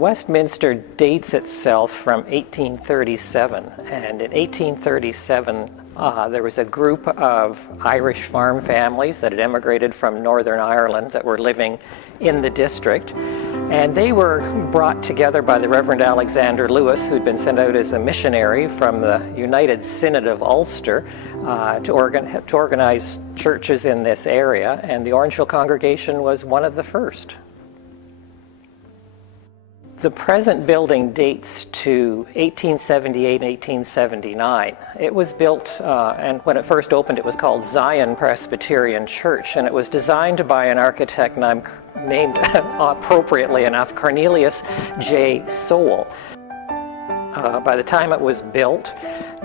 Westminster dates itself from 1837, and in 1837 there was a group of Irish farm families that had emigrated from Northern Ireland that were living in the district, and they were brought together by the Reverend Alexander Lewis, who'd been sent out as a missionary from the United Synod of Ulster to organize churches in this area, and the Orangeville congregation was one of the first. The present building dates to 1878 and 1879. It was built, and when it first opened, it was called Zion Presbyterian Church, and it was designed by an architect named, appropriately enough, Cornelius J. Sowell. By the time it was built,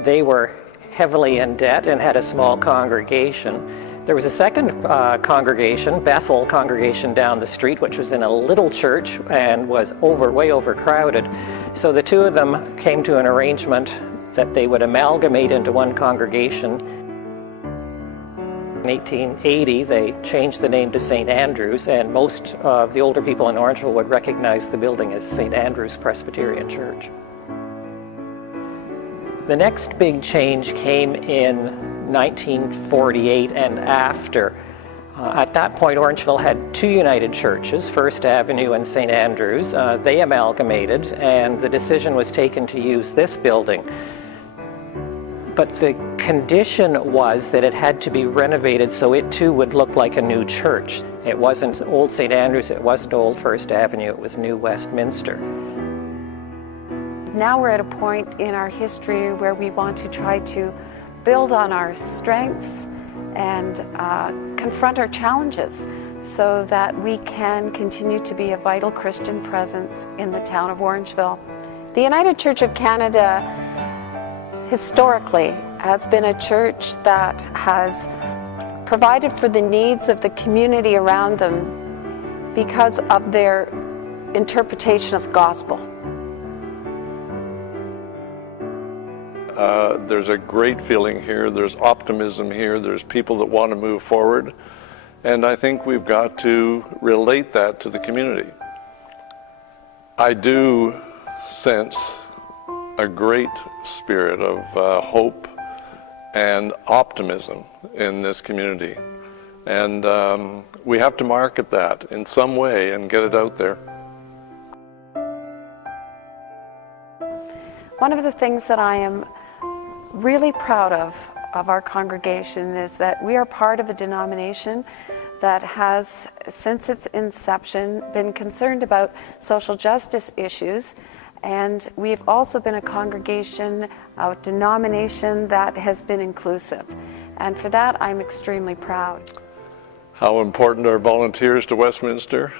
they were heavily in debt and had a small congregation. There was a second congregation, Bethel congregation down the street, which was in a little church and was way overcrowded. So the two of them came to an arrangement that they would amalgamate into one congregation. In 1880, they changed the name to St. Andrew's, and most of the older people in Orangeville would recognize the building as St. Andrew's Presbyterian Church. The next big change came in 1948 and after. At that point, Orangeville had two united churches, First Avenue and St. Andrew's. They amalgamated, and the decision was taken to use this building. But the condition was that it had to be renovated so it too would look like a new church. It wasn't old St. Andrew's, it wasn't old First Avenue, it was new Westminster. Now we're at a point in our history where we want to try to build on our strengths and confront our challenges so that we can continue to be a vital Christian presence in the town of Orangeville. The United Church of Canada historically has been a church that has provided for the needs of the community around them because of their interpretation of the gospel. There's a great feeling here, there's optimism here, there's people that want to move forward, and I think we've got to relate that to the community. I do sense a great spirit of hope and optimism in this community, and we have to market that in some way and get it out there. One of the things that I am really proud of our congregation is that we are part of a denomination that has, since its inception, been concerned about social justice issues, and we've also been a congregation, a denomination that has been inclusive, and for that I'm extremely proud. How important are volunteers to Westminster?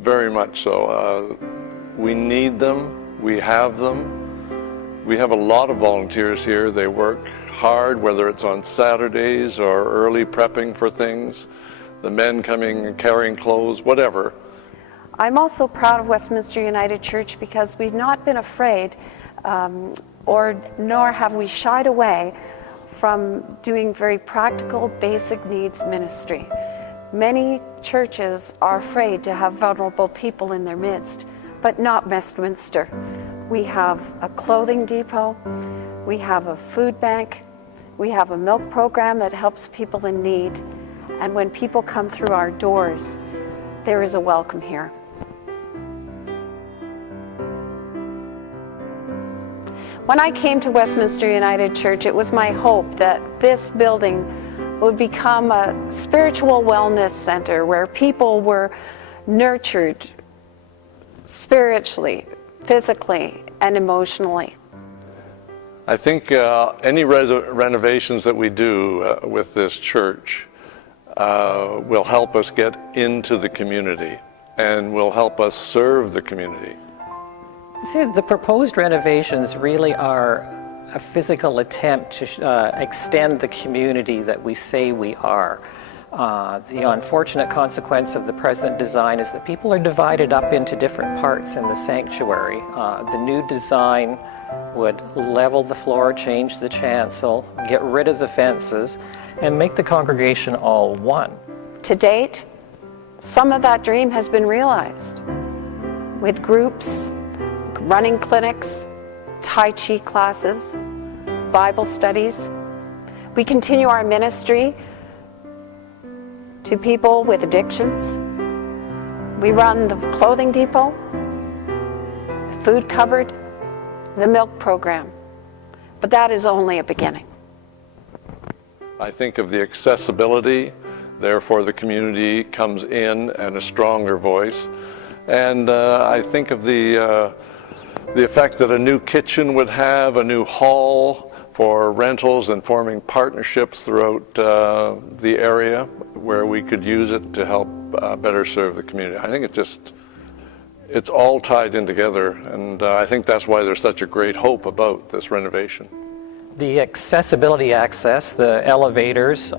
Very much so. We need them. We have them. We have a lot of volunteers here. They work hard, whether it's on Saturdays or early prepping for things, the men coming and carrying clothes, whatever. I'm also proud of Westminster United Church because we've not been afraid nor have we shied away from doing very practical, basic needs ministry. Many churches are afraid to have vulnerable people in their midst, but not Westminster. We have a clothing depot, we have a food bank, we have a milk program that helps people in need, and when people come through our doors, there is a welcome here. When I came to Westminster United Church, it was my hope that this building would become a spiritual wellness center where people were nurtured spiritually, physically, and emotionally. I think any renovations that we do with this church will help us get into the community and will help us serve the community. See, the proposed renovations really are a physical attempt to extend the community that we say we are. The unfortunate consequence of the present design is that people are divided up into different parts in the sanctuary. The new design would level the floor, change the chancel, get rid of the fences, and make the congregation all one. To date, Some of that dream has been realized with groups, running clinics, Tai Chi classes, Bible studies. We continue our ministry to people with addictions. We run the clothing depot, the food cupboard, the milk program. But that is only a beginning. I think of the accessibility, therefore the community comes in and a stronger voice. And I think of the effect that a new kitchen would have, a new hall for rentals and forming partnerships throughout the area where we could use it to help better serve the community. I think it's all tied in together, and I think that's why there's such a great hope about this renovation. The accessibility access, the elevators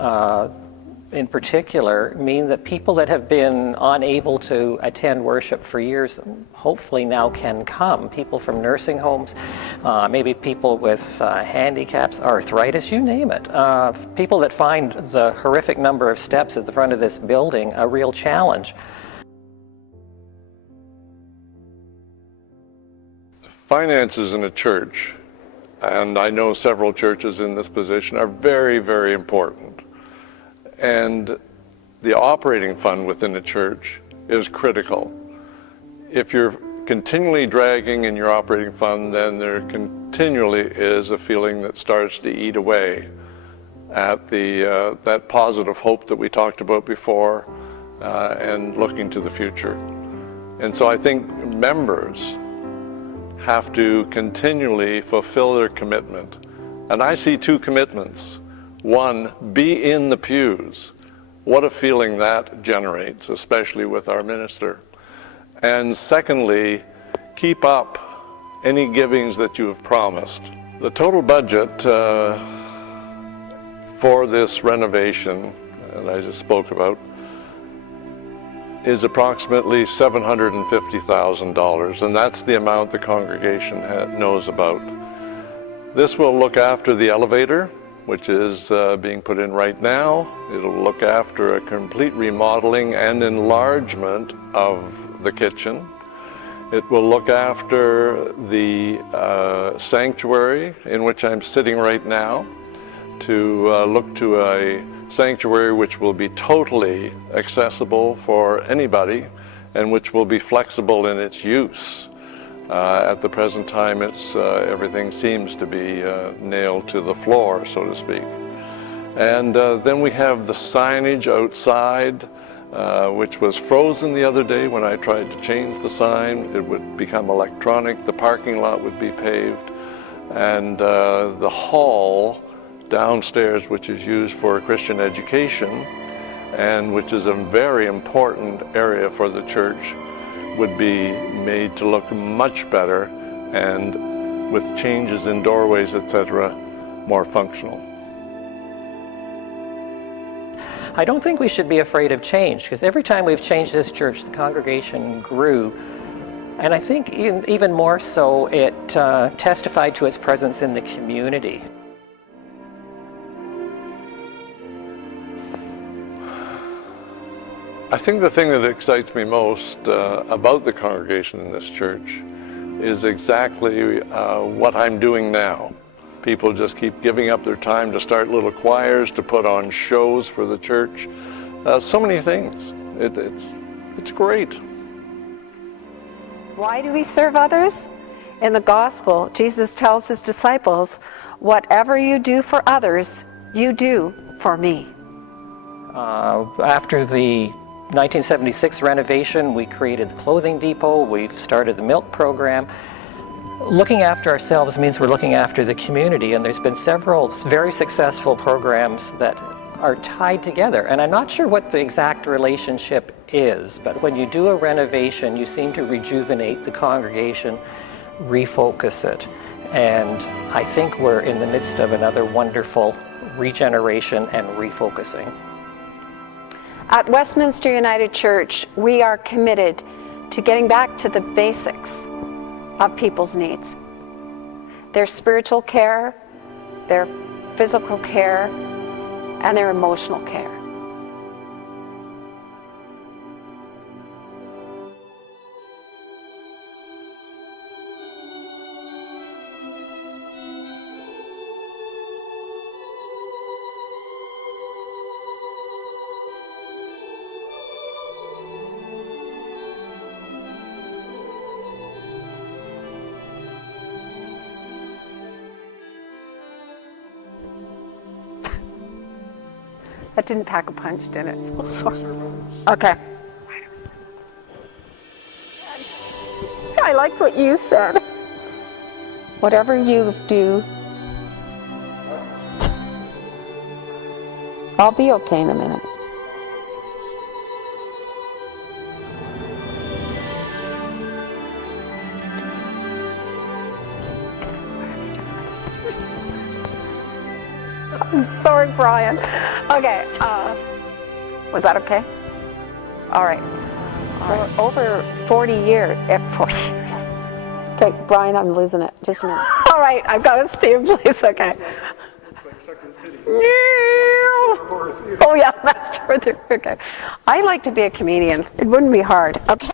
in particular, mean that people that have been unable to attend worship for years hopefully now can come. People from nursing homes, maybe people with handicaps, arthritis, you name it. People that find the horrific number of steps at the front of this building a real challenge. Finances in a church, and I know several churches in this position, are very, very important. And the operating fund within the church is critical. If you're continually dragging in your operating fund, then there continually is a feeling that starts to eat away at that positive hope that we talked about before and looking to the future. And so I think members have to continually fulfill their commitment. And I see two commitments. One, be in the pews. What a feeling that generates, especially with our minister. And secondly, keep up any givings that you have promised. The total budget for this renovation that I just spoke about is approximately $750,000, and that's the amount the congregation knows about. This will look after the elevator, which is being put in right now. It'll look after a complete remodeling and enlargement of the kitchen. It will look after the sanctuary in which I'm sitting right now, to look to a sanctuary which will be totally accessible for anybody and which will be flexible in its use. At the present time, everything seems to be nailed to the floor, so to speak. And then we have the signage outside, which was frozen the other day when I tried to change the sign. It would become electronic. The parking lot would be paved. And the hall downstairs, which is used for Christian education and which is a very important area for the church, would be made to look much better and, with changes in doorways, etc., more functional. I don't think we should be afraid of change, because every time we've changed this church, the congregation grew. And I think even more so, it testified to its presence in the community. I think the thing that excites me most about the congregation in this church is exactly what I'm doing now. People just keep giving up their time to start little choirs, to put on shows for the church. So many things. It's great. Why do we serve others? In the gospel, Jesus tells his disciples, whatever you do for others, you do for me. After the 1976 renovation, we created the clothing depot, we've started the milk program. Looking after ourselves means we're looking after the community, and there's been several very successful programs that are tied together. And I'm not sure what the exact relationship is, but when you do a renovation, you seem to rejuvenate the congregation, refocus it. And I think we're in the midst of another wonderful regeneration and refocusing. At Westminster United Church, we are committed to getting back to the basics of people's needs. Their spiritual care, their physical care, and their emotional care. That didn't pack a punch, did it? So sorry. Okay. I liked what you said. Whatever you do, I'll be okay in a minute. I'm sorry, Brian. Okay, was that okay? All right. For over 40 years, 40 years. Okay, Brian, I'm losing it. Just a minute. All right, I've got to stay in place, okay. It's like Second City. Oh yeah, that's true. Okay. I like to be a comedian. It wouldn't be hard. Okay.